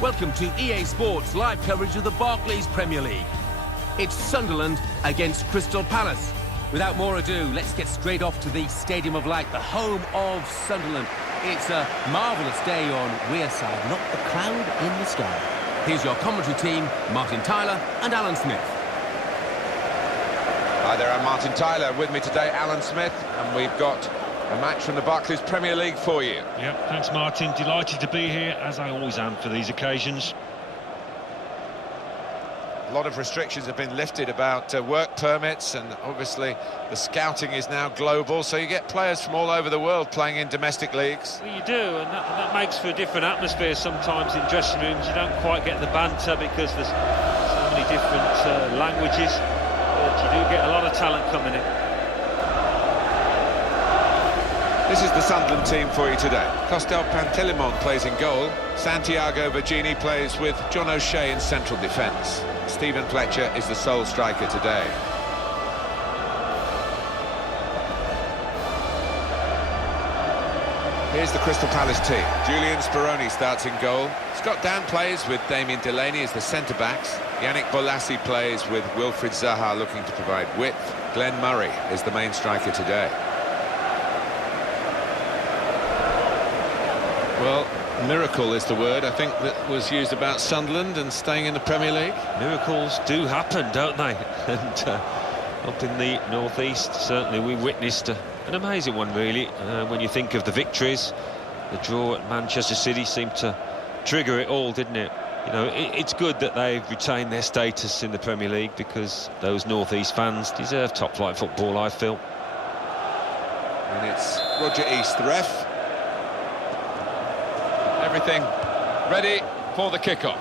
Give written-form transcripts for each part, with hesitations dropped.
Welcome to EA Sports live coverage of the Barclays Premier League. It's Sunderland against Crystal Palace. Without more ado, let's get straight off to the Stadium of Light, the home of Sunderland. It's a marvellous day on Wearside, not a cloud in the sky. Here's your commentary team, Martin Tyler and Alan Smith. Hi there, I'm Martin Tyler. With me today, Alan Smith, and we've got a match from the Barclays Premier League for you. Yep, thanks Martin. Delighted to be here, as I always am for these occasions. A lot of restrictions have been lifted about work permits, and obviously the scouting is now global, so you get players from all over the world playing in domestic leagues. Well, you do, and that makes for a different atmosphere sometimes in dressing rooms. You don't quite get the banter because there's so many different languages, but you do get a lot of talent coming in. This is the Sunderland team for you today. Costel Pantelimon plays in goal. Santiago Virgini plays with John O'Shea in central defence. Stephen Fletcher is the sole striker today. Here's the Crystal Palace team. Julian Speroni starts in goal. Scott Dan plays with Damien Delaney as the centre-backs. Yannick Bolasie plays with Wilfried Zaha looking to provide width. Glenn Murray is the main striker today. Well, miracle is the word, I think, that was used about Sunderland and staying in the Premier League. Miracles do happen, don't they? And up in the northeast, certainly we witnessed an amazing one, really. When you think of the victories, the draw at Mancchester City seemed to trigger it all, didn't it? You know, it's good that they've retained their status in the Premier League, because those northeast fans deserve top-flight football, I feel. And it's Roger East, the ref. Everything ready for the kickoff.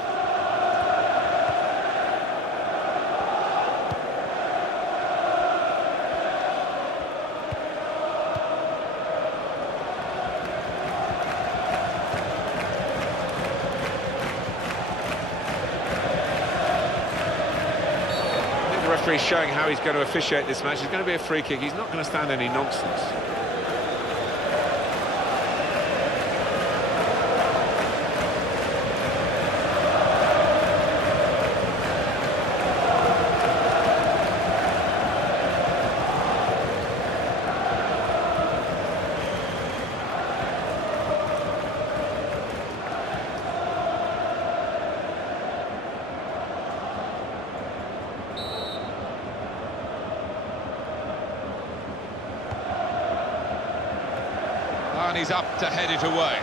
The referee's showing how he's going to officiate this match. It's going to be a free kick. He's not going to stand any nonsense. And he's up to head it away.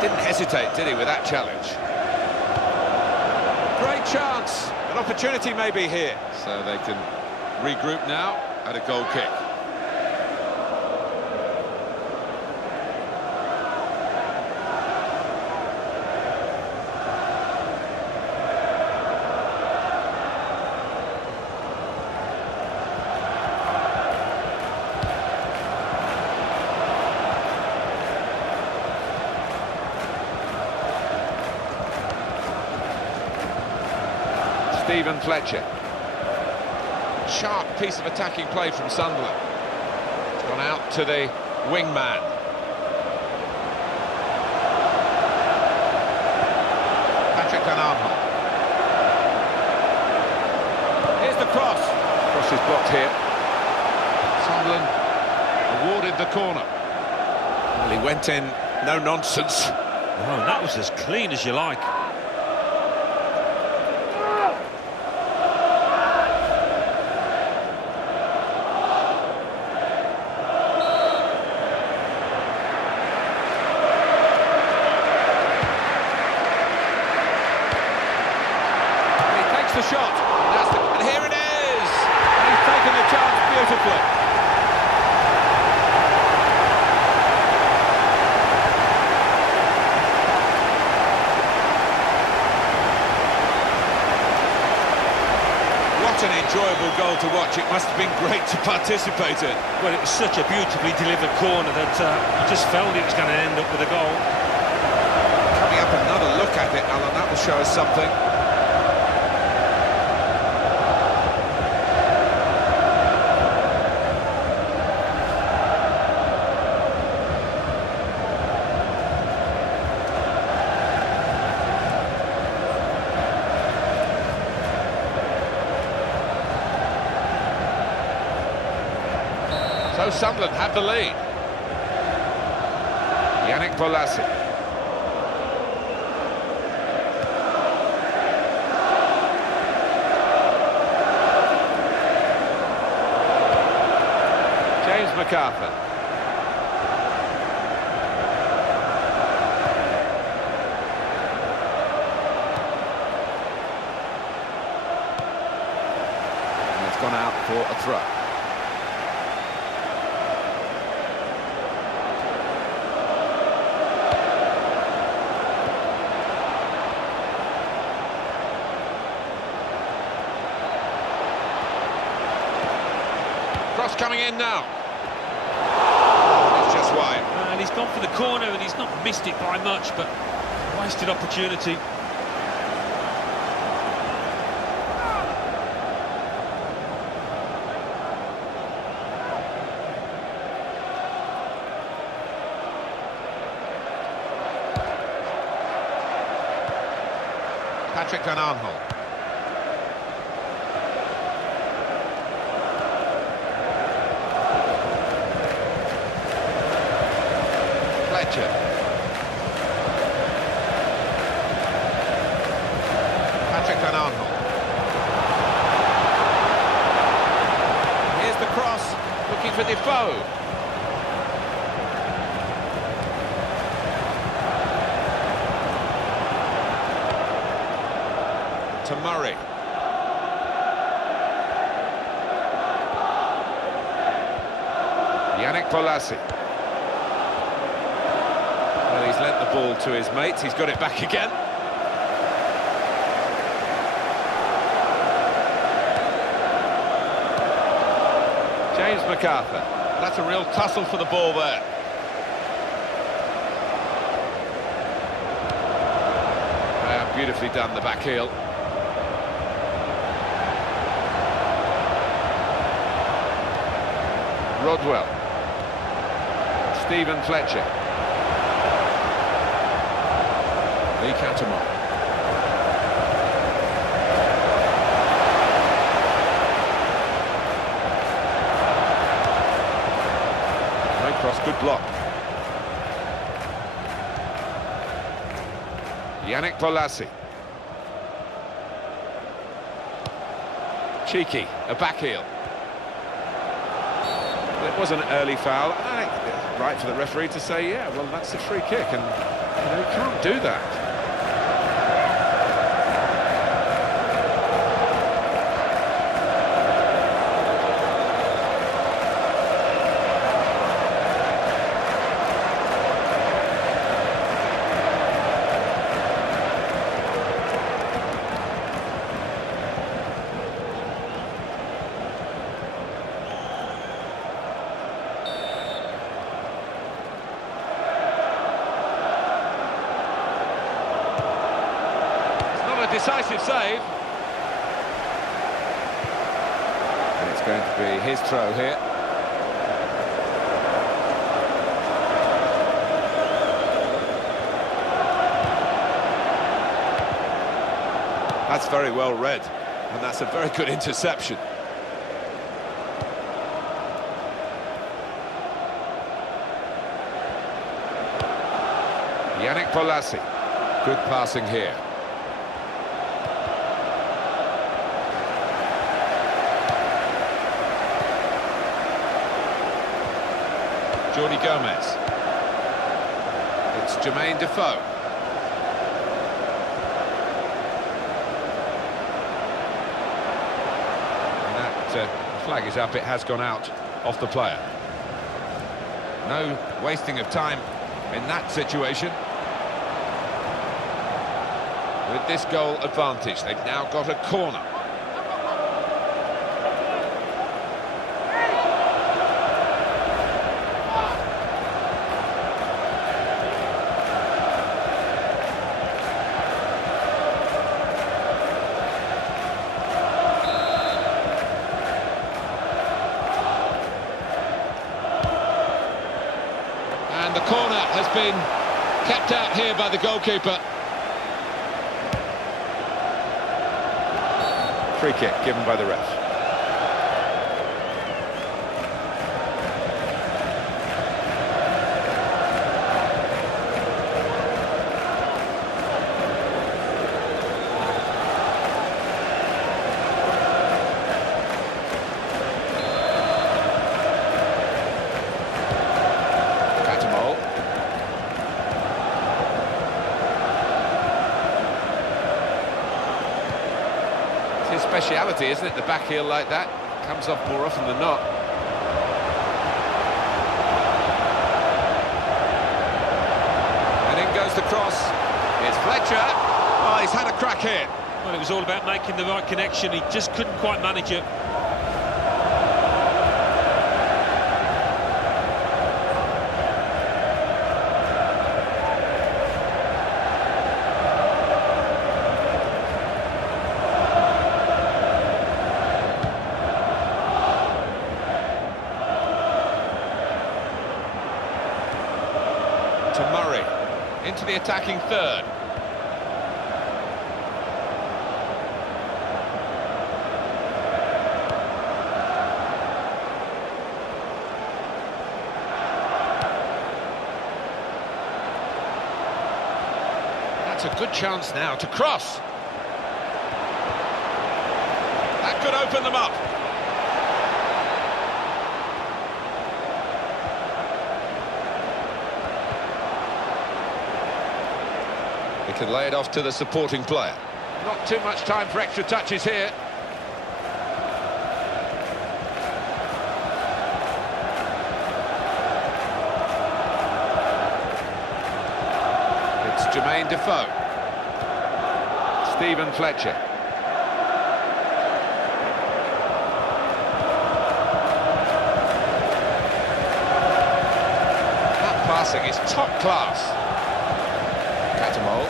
Didn't hesitate, did he, with that challenge? Great chance. An opportunity may be here. So they can regroup now at a goal kick. Stephen Fletcher. Sharp piece of attacking play from Sunderland. It's gone out to the wingman. Patrick Van Aanholt. Here's the cross. Cross is blocked here. Sunderland awarded the corner. Well, he went in, no nonsense. Oh, that was as clean as you like. The shot, and here it is, and he's taken the chance beautifully. What an enjoyable goal to watch. It must have been great to participate in. Well, it was such a beautifully delivered corner that you just felt it was going to end up with a goal. Coming up, another look at it, Alan, that will show us something. So Sunderland have the lead. Yannick Bolasie. James MacArthur. And it's gone out for a throw. Cross coming in now. It's just wide. And he's gone for the corner and he's not missed it by much, but wasted opportunity. Patrick Van Aanholt. Patrick Van Aanholt. Here's the cross, looking for Defoe. To Murray. Yannick Bolasie. Well, he's lent the ball to his mates. He's got it back again. James MacArthur. That's a real tussle for the ball there. Beautifully done, the back heel. Rodwell. Stephen Fletcher. Lee Catamon. No cross, good block. Yannick Bolasie. Cheeky, a back heel. Well, it was an early foul. Right for the referee to say, yeah, well, that's a free kick, and you can't do that. Decisive save. And it's going to be his throw here. That's very well read, and that's a very good interception. Yannick Bolasie. Good passing here. Jordi Gomez. It's Jermaine Defoe. And that flag is up, it has gone out off the player. No wasting of time in that situation. With this goal advantage, they've now got a corner. And the corner has been kept out here by the goalkeeper. Free kick given by the ref. speciality, isn't it? The back heel like that comes off more often than not. And in goes the cross. It's Fletcher. Oh, he's had a crack here. Well, it was all about making the right connection. He just couldn't quite manage it. To Murray, into the attacking third. That's a good chance now to cross. That could open them up. He can lay it off to the supporting player. Not too much time for extra touches here. It's Jermaine Defoe. Stephen Fletcher. That passing is top class. Catamol.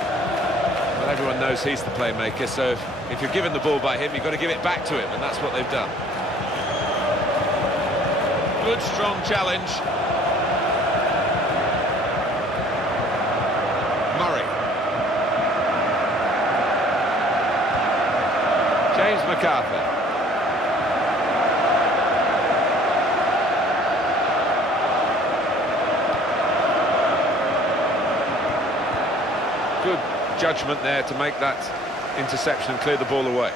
Well, everyone knows he's the playmaker, so if you're given the ball by him, you've got to give it back to him, and that's what they've done. Good, strong challenge. Murray. James McArthur. Good judgment there to make that interception and clear the ball away.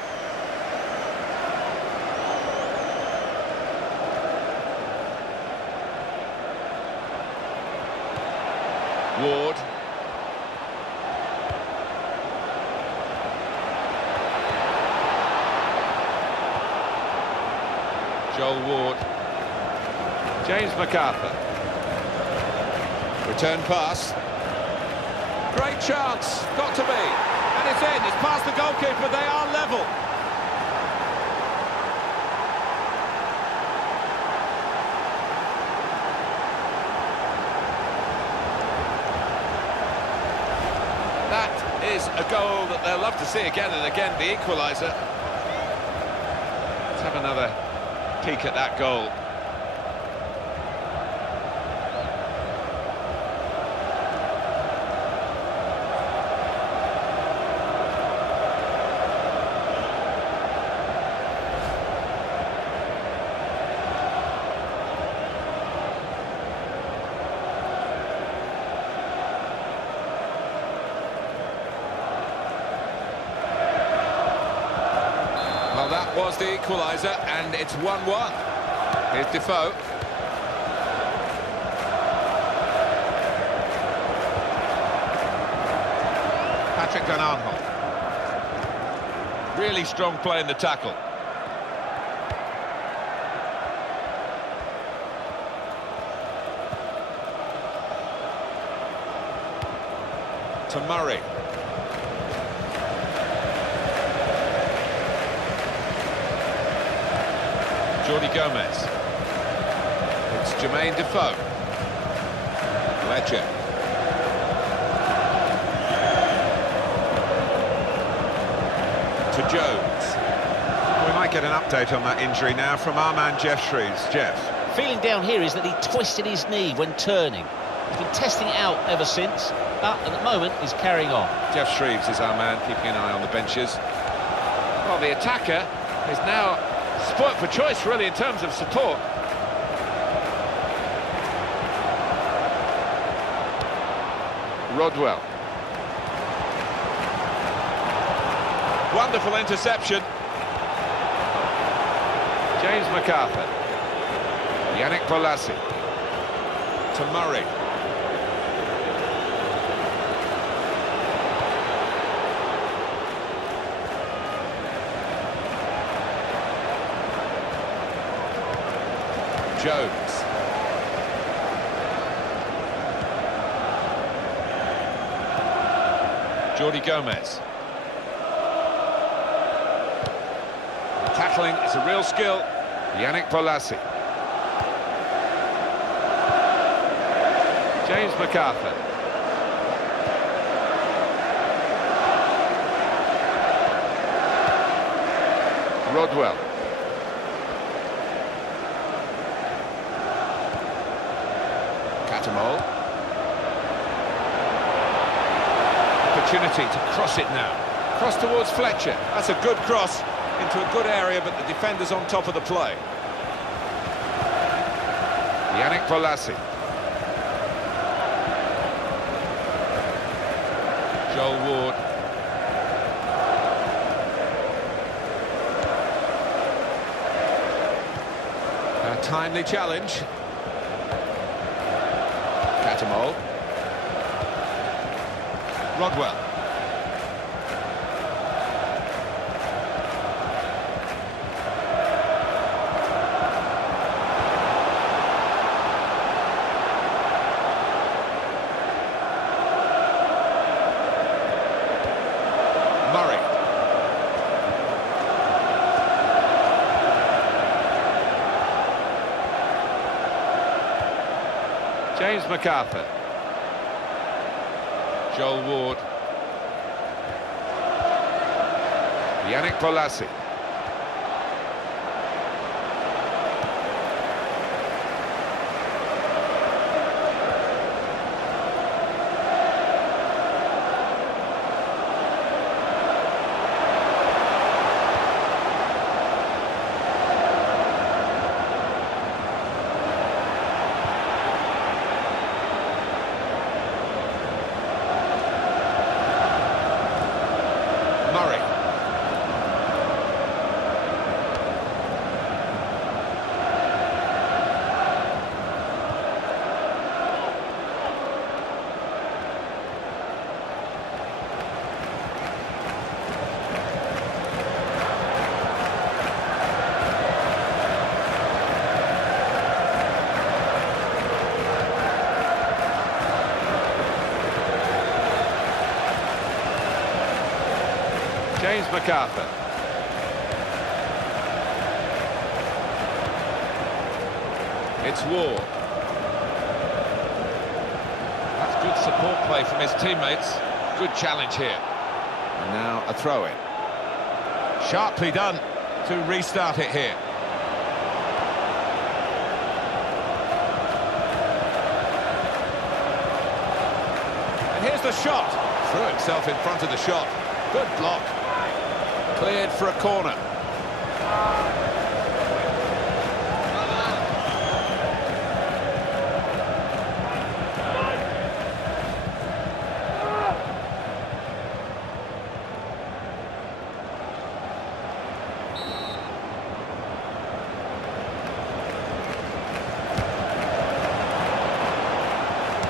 Ward. Joel Ward. James McArthur. Return pass. Great chance, got to be, and it's in, it's past the goalkeeper, they are level. That is a goal that they'll love to see again and again, the equaliser. Let's have another peek at that goal. Well, that was the equaliser, and it's 1-1. Here's Defoe. Patrick Van Aanholt. Really strong play in the tackle. To Murray. Jordi Gomez. It's Jermaine Defoe. Fletcher. To Jones. We might get an update on that injury now from our man Jeff Shreves. Jeff. Feeling down here is that he twisted his knee when turning. He's been testing it out ever since, but at the moment he's carrying on. Jeff Shreves is our man, keeping an eye on the benches. Well, the attacker is now spoilt for choice, really, in terms of support. Rodwell. Wonderful interception. James McArthur. Yannick Bolasie. To Murray. Jones. Jordi Gomez. Tackling is a real skill. Yannick Bolasie. James MacArthur. Rodwell. Catamol. Opportunity to cross it now. Cross towards Fletcher. That's a good cross into a good area, but the defender's on top of the play. Yannick Bolasie. Joel Ward. A timely challenge. Catamol. Rodwell. Murray. James MacArthur. Joel Ward. Yannick Bolasie. Murray. James MacArthur. It's Ward. That's good support play from his teammates. Good challenge here. And now a throw-in. Sharply done to restart it here. And here's the shot. Threw himself in front of the shot. Good block. Cleared for a corner.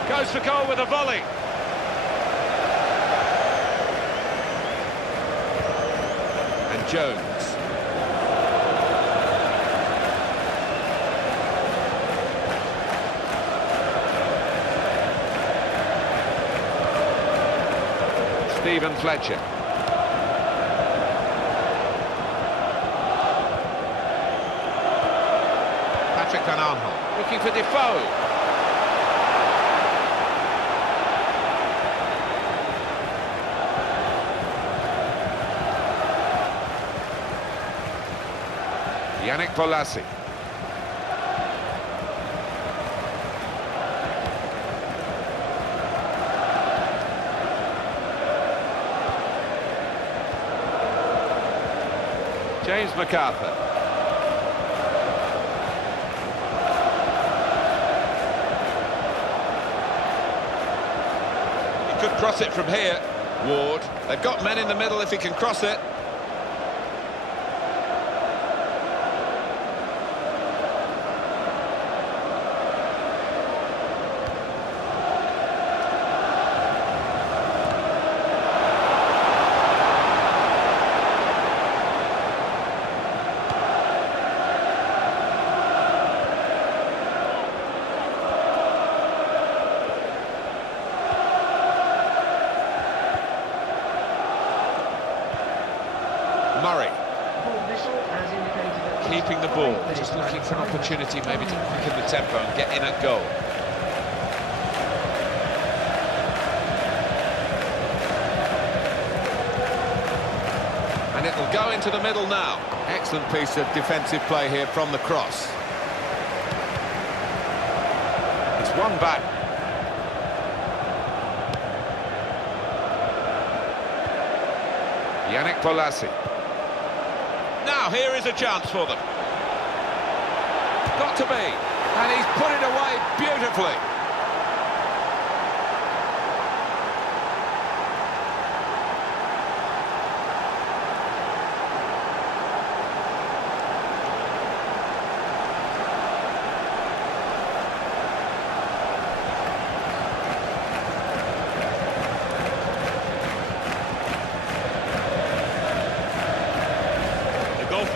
Goes for goal with a volley. Jones. Stephen Fletcher. Patrick Van Aanholt looking for Defoe. Yannick Bolasie. James MacArthur. He could cross it from here. Ward. They've got men in the middle if he can cross it. Murray. Keeping the ball, just looking for an opportunity maybe to quicken the tempo and get in at goal. And it'll go into the middle now. Excellent piece of defensive play here from the cross. It's one back. Yannick Bolasie. Now here is a chance for them. Got to be. And he's put it away beautifully.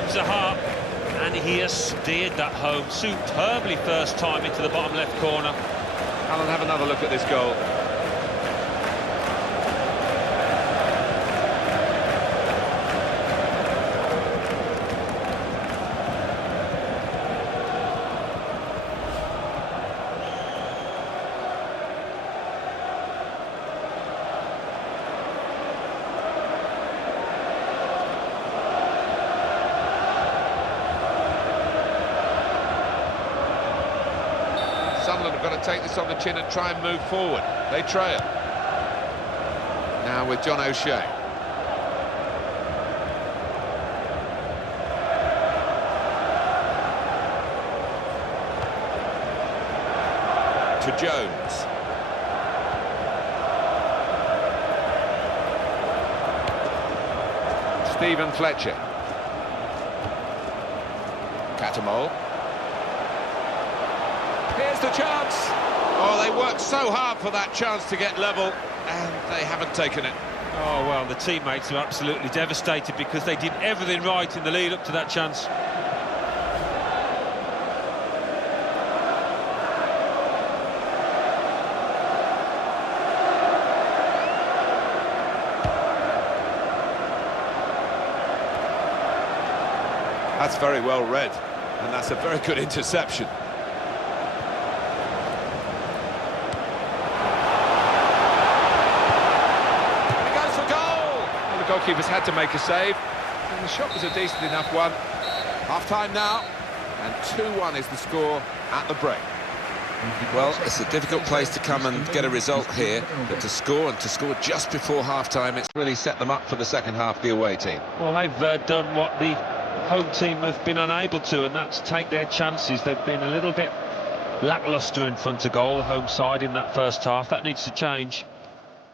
Zaha, and he has steered that home superbly first time into the bottom left corner. Alan, have another look at this goal. Sunderland have got to take this on the chin and try and move forward. They trail. Now with John O'Shea. To Jones. Stephen Fletcher. Catamol. Here's the chance. Oh, they worked so hard for that chance to get level, and they haven't taken it. Oh, well, the teammates are absolutely devastated because they did everything right in the lead up to that chance. That's very well read, and that's a very good interception. Goalkeeper's had to make a save, and the shot was a decent enough one. Half-time now, and 2-1 is the score at the break. Well, it's a difficult place to come and get a result here, but to score just before half-time, it's really set them up for the second half, the away team. Well, they've done what the home team have been unable to, and that's take their chances. They've been a little bit lacklustre in front of goal, the home side, in that first half. That needs to change.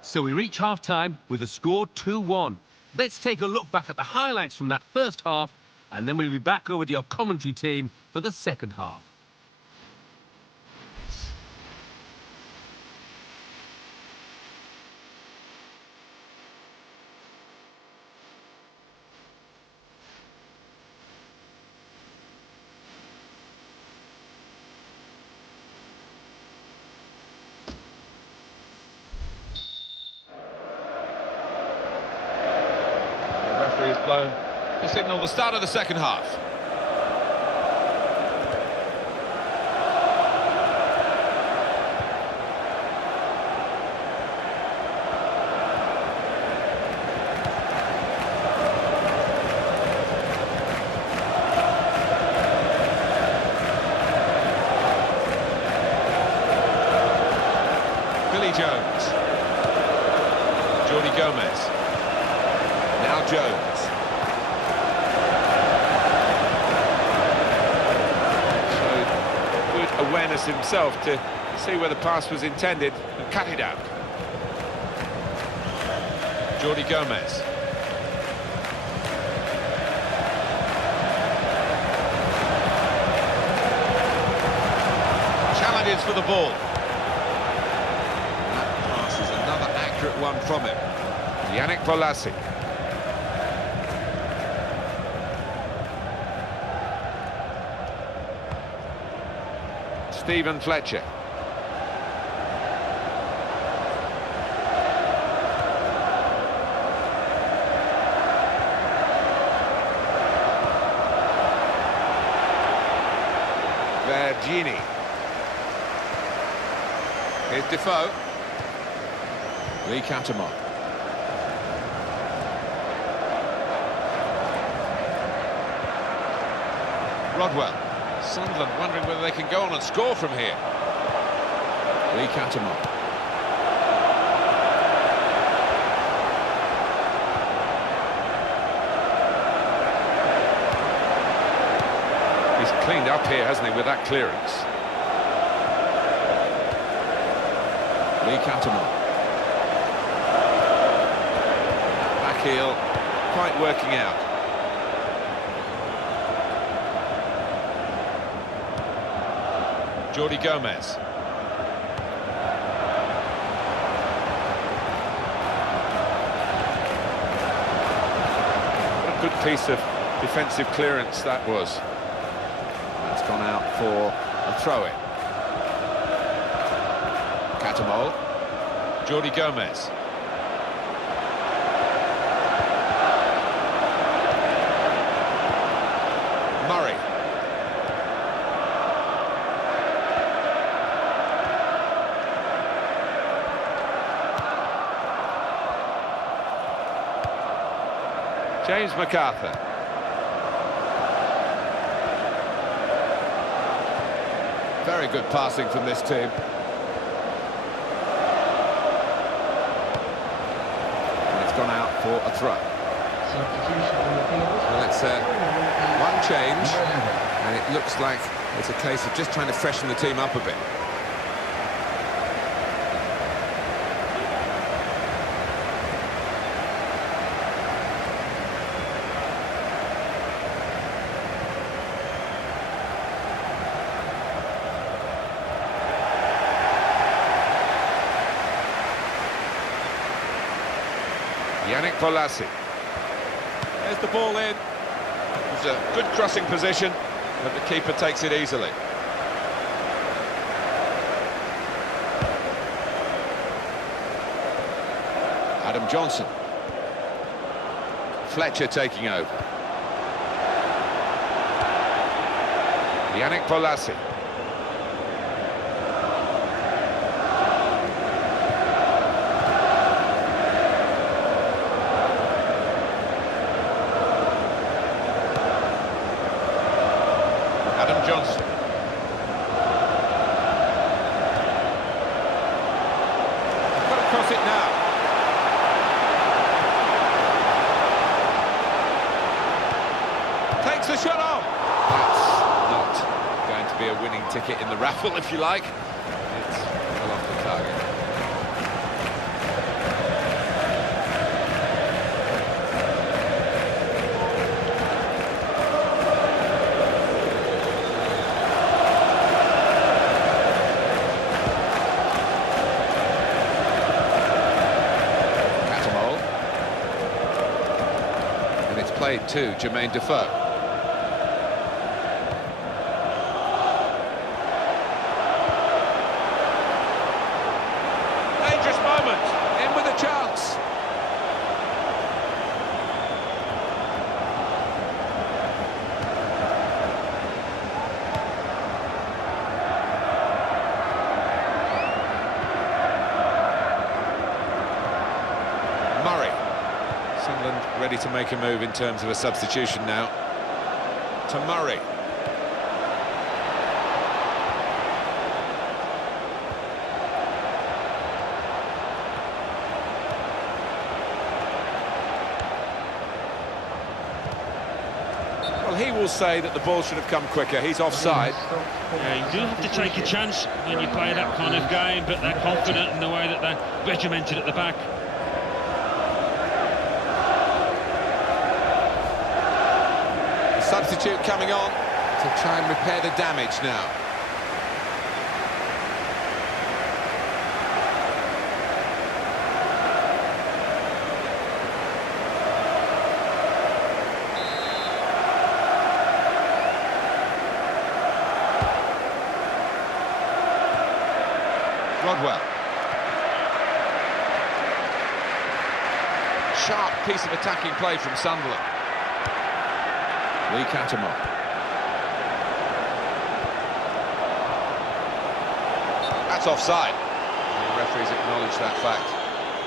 So we reach half-time with a score 2-1. Let's take a look back at the highlights from that first half, and then we'll be back over to your commentary team for the second half. Has blown to signal the start of the second half. Billy Jones. Jordi Gomez. Now Jones. Awareness himself to see where the pass was intended and cut it out. Jordi Gomez. Challenges for the ball. That pass is another accurate one from him. Yannick Bolasie. Stephen Fletcher. Gini. Here's Defoe. Lee Catamon. Rodwell. Sunderland wondering whether they can go on and score from here. Lee Catamon. He's cleaned up here, hasn't he, with that clearance. Lee Catamon. Back heel, quite working out. Jordi Gomez. What a good piece of defensive clearance that was. That's gone out for a throw-in. Catamol. Jordi Gomez. Murray. James MacArthur. Very good passing from this team. And it's gone out for a throw. Well, it's one change, and it looks like it's a case of just trying to freshen the team up a bit. Yannick Bolasie. There's the ball in. It's a good crossing position, but the keeper takes it easily. Adam Johnson. Fletcher taking over. Yannick Bolasie. Johnson. Got to cross it now. Takes the shot off. That's not going to be a winning ticket in the raffle, if you like. It's well off the target. Played to Jermaine Defoe. Dangerous moment, in with a chance. Murray. Sunderland ready to make a move in terms of a substitution now. To Murray. Well, he will say that the ball should have come quicker. He's offside. Yeah, you do have to take a chance when you play that kind of game, but they're confident in the way that they're regimented at the back. Substitute coming on to try and repair the damage now. Rodwell. Sharp piece of attacking play from Sunderland. Lee Catamon. That's offside. The referees acknowledge that fact.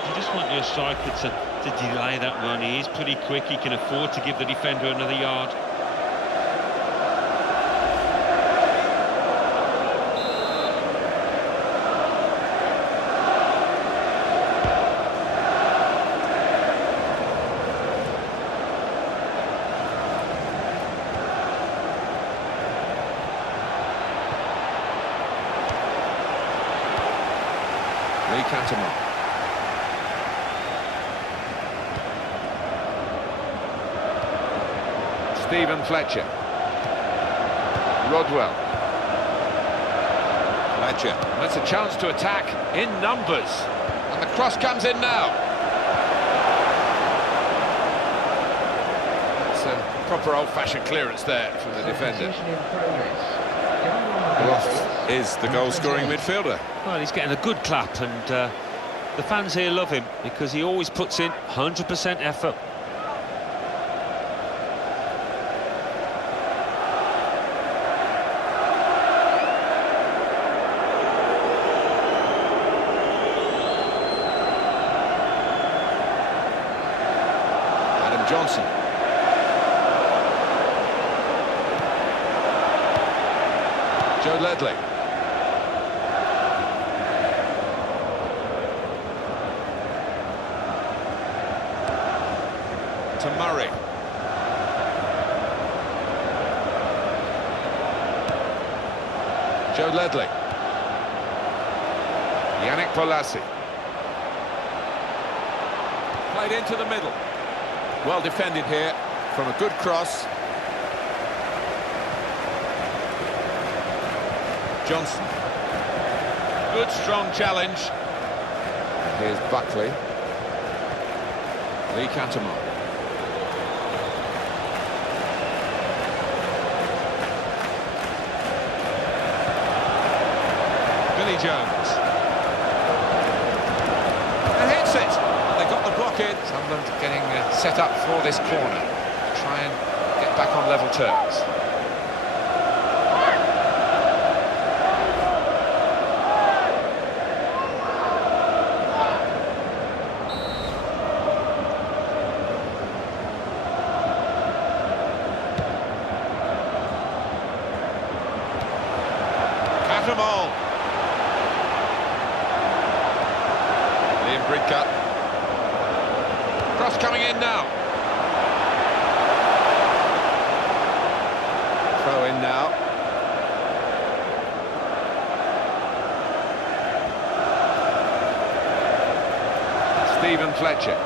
You just want your striker to delay that run. He is pretty quick. He can afford to give the defender another yard. Stephen Fletcher. Rodwell. Fletcher. That's a chance to attack in numbers. And the cross comes in now. It's a proper old-fashioned clearance there from the defender. Roth is the goal-scoring midfielder. Well, he's getting a good clap, and the fans here love him because he always puts in 100% effort. Johnson. Joe Ledley. To Murray. Joe Ledley. Yannick Bolasie. Played into the middle. Well defended here from a good cross. Johnson. Good strong challenge. And here's Buckley. Lee Cantermore. Billy Jones. And hits it. And they got the block in. Sunderland getting set up for this corner to try and get back on level terms. Catamol. Liam Bridcut. Cross coming in now. Throw in now. Stephen Fletcher.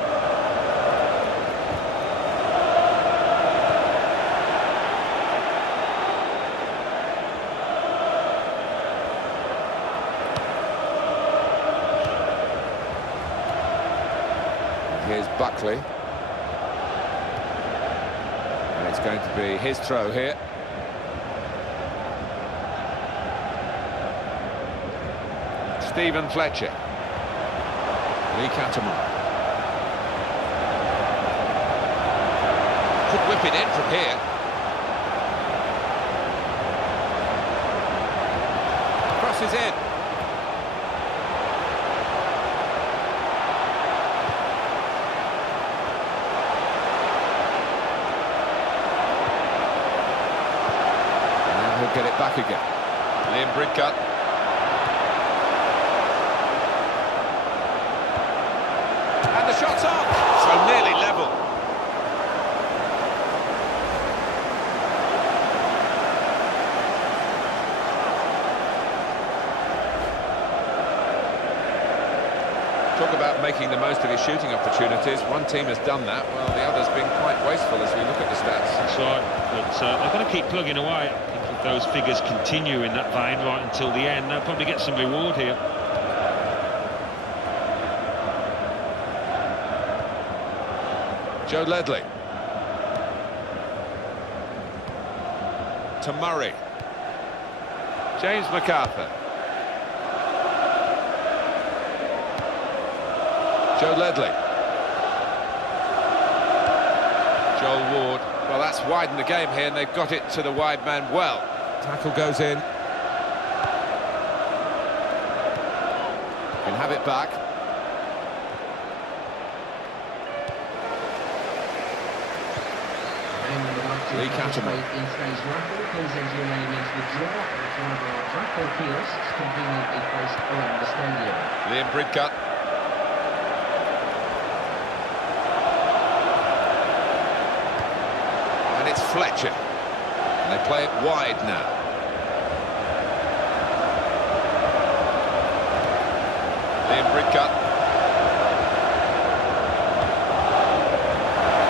Here's Buckley. And it's going to be his throw here. Stephen Fletcher. Lee Cantermore. Could whip it in from here. Crosses in. Get it back again. Liam Bridcut. And the shot's on. So nearly level. Talk about making the most of his shooting opportunities. One team has done that, while the other's been quite wasteful as we look at the stats. That's right, but they're going to keep plugging away. Those figures continue in that vein right until the end. They'll probably get some reward here. Joe Ledley. To Murray. James MacArthur. Joe Ledley. Joel Ward. Well, that's widened the game here, and they've got it to the wide man well. Tackle goes in. have it back. Lee Cattermole. In today's raffle, please enter your name into the draw at one of our raffle kiosks conveniently placed around the stadium. Liam Bridcut. And it's Fletcher. And they play it wide now. Liam Bridcut.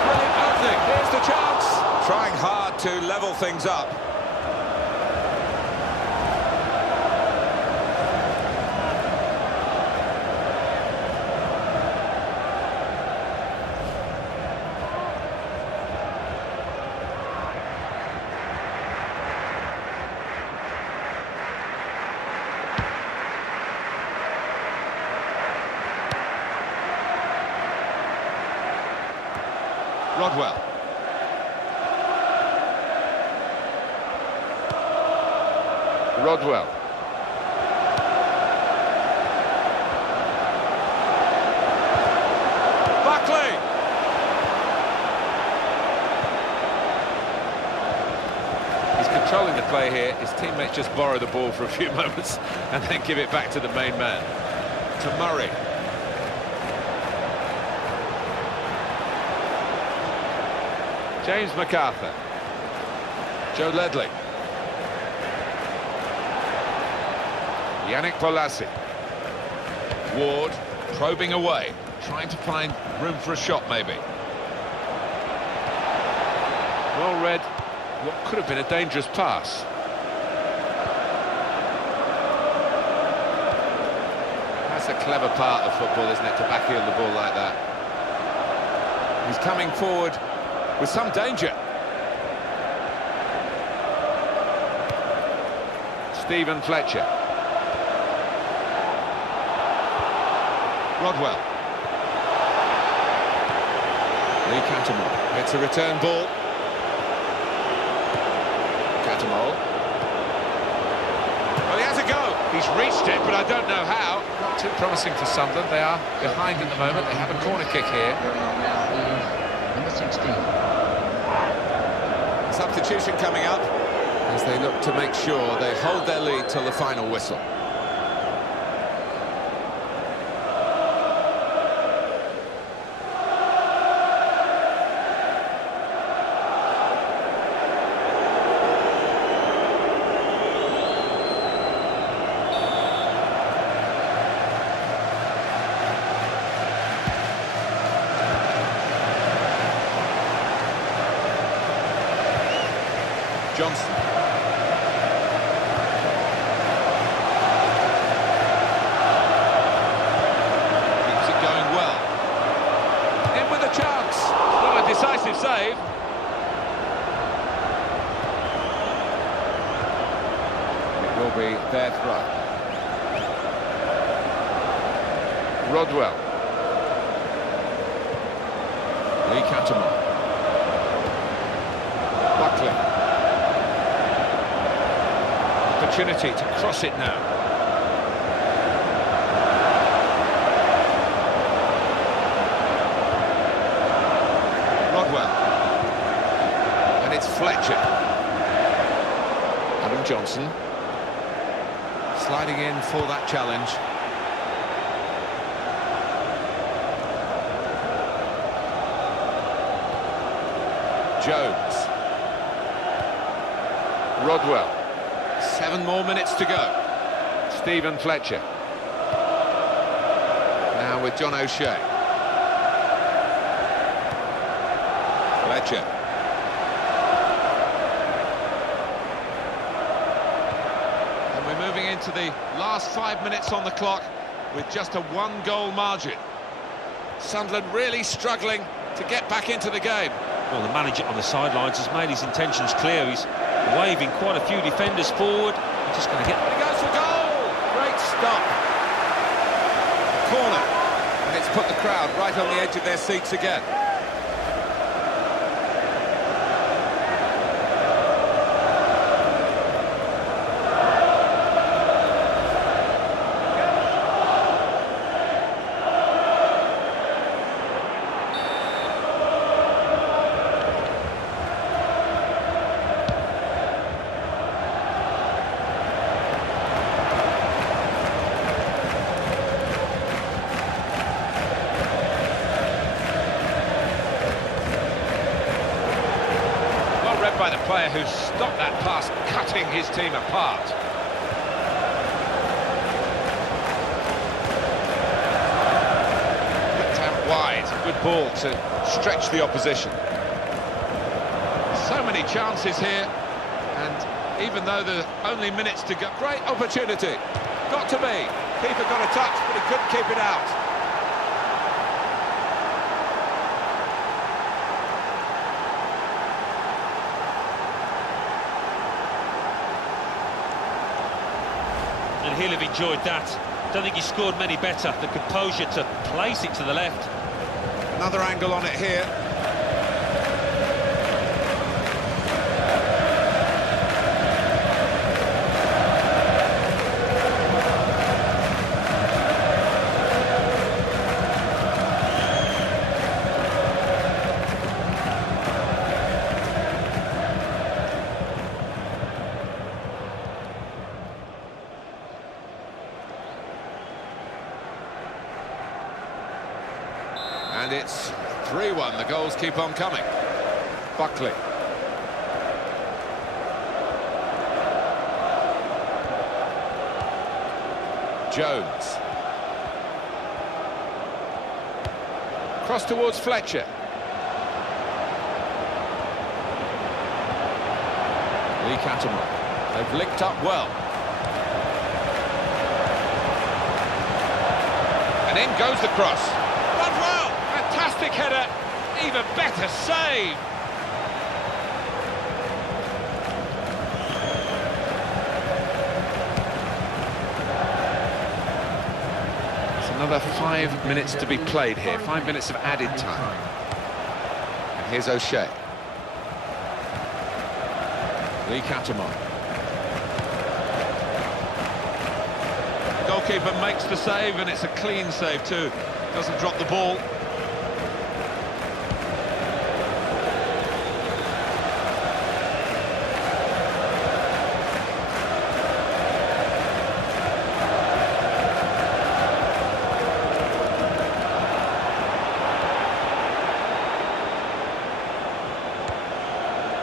Brilliant opening. Here's the chance. Trying hard to level things up. Rodwell. Rodwell. Buckley. He's controlling the play here. His teammates just borrow the ball for a few moments and then give it back to the main man. To Murray. James MacArthur. Joe Ledley. Yannick Bolasie. Ward probing away, trying to find room for a shot maybe. Well read what could have been a dangerous pass. That's a clever part of football, isn't it, to backheel the ball like that. He's coming forward with some danger. Stephen Fletcher. Rodwell. Lee Cattermole. It's a return ball. Cattermole. Well, he has a go. He's reached it, but I don't know how. Not too promising for Sunderland. They are behind at the moment. They have a corner kick here. Number 16. Substitution coming up as they look to make sure they hold their lead till the final whistle. Johnson. Keeps it going well. In with a chance. Not a decisive save. It will be their throw. Rodwell. Lee Cattermole. Buckley. Opportunity to cross it now. Rodwell. And it's Fletcher. Adam Johnson. Sliding in for that challenge. Jones. Rodwell. 7 more minutes to go. Stephen Fletcher. Now with John O'Shea. Fletcher. And we're moving into the last 5 minutes on the clock with just a 1-goal margin. Sunderland really struggling to get back into the game. Well, the manager on the sidelines has made his intentions clear. He's waving quite a few defenders forward. He's just going to get... And he goes for goal! Great stop. Corner. And it's put the crowd right on the edge of their seats again. by the player who stopped that pass, cutting his team apart. Flicked out wide, a good ball to stretch the opposition. So many chances here, and even though there's only minutes to go, great opportunity. Got to be. Keeper got a touch, but he couldn't keep it out. And he'll have enjoyed that. Don't think he scored many better. The composure to place it to the left. Another angle on it here. And it's 3-1, the goals keep on coming. Buckley. Jones. Cross towards Fletcher. Lee Catamon. They've linked up well. And in goes the cross. Done well! Fantastic header, even better save. It's another 5 minutes to be played here, 5 minutes of added time. And here's O'Shea. Lee Catamon. The goalkeeper makes the save, and it's a clean save too. Doesn't drop the ball.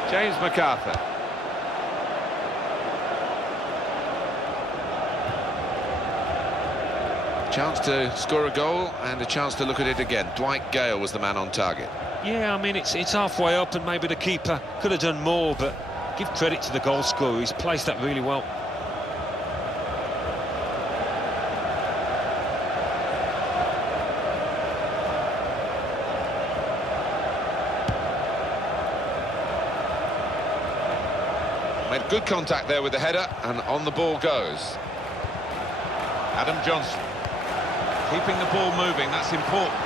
James MacArthur. Chance to score a goal and a chance to look at it again. Dwight Gale was the man on target. Yeah, I mean, it's halfway up and maybe the keeper could have done more, but give credit to the goal scorer. He's placed that really well. Made good contact there with the header, and on the ball goes. Adam Johnson. Keeping the ball moving, that's important.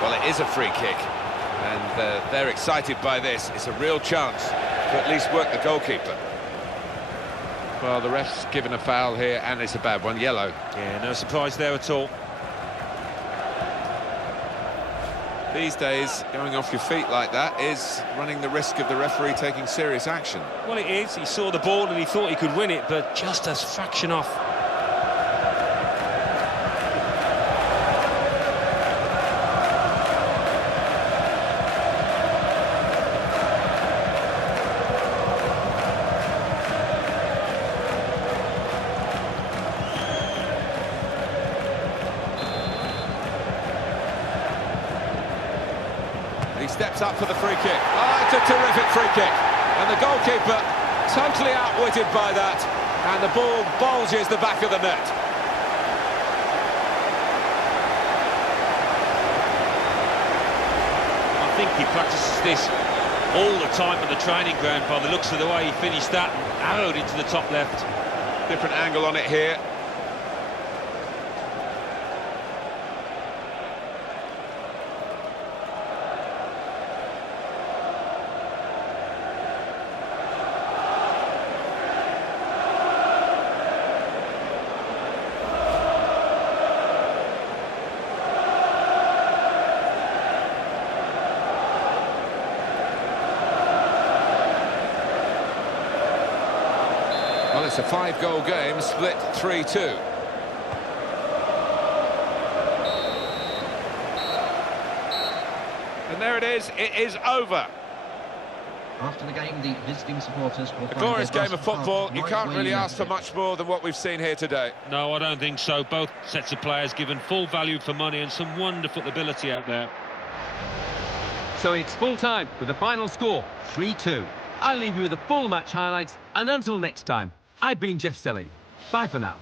Well, it is a free kick, and they're excited by this. It's a real chance to at least work the goalkeeper. Well, the ref's given a foul here, and it's a bad one, yellow. Yeah, no surprise there at all. These days, going off your feet like that is running the risk of the referee taking serious action. Well, it is. He saw the ball and he thought he could win it, but just a fraction off. He steps up for the free kick. Oh, it's a terrific free kick. And the goalkeeper totally outwitted by that. And the ball bulges the back of the net. I think he practices this all the time on the training ground by the looks of the way he finished that and arrowed into the top left. Different angle on it here. Well, it's a 5-goal game, split 3-2. And there it is over. After the game, the visiting supporters will A find glorious their game of bus parked football. You right can't where really you ask for left much more than what we've seen here today. No, I don't think so. Both sets of players given full value for money and some wonderful ability out there. So it's full time with the final score 3-2. I'll leave you with the full match highlights, and until next time, I've been Jeff Selling. Bye for now.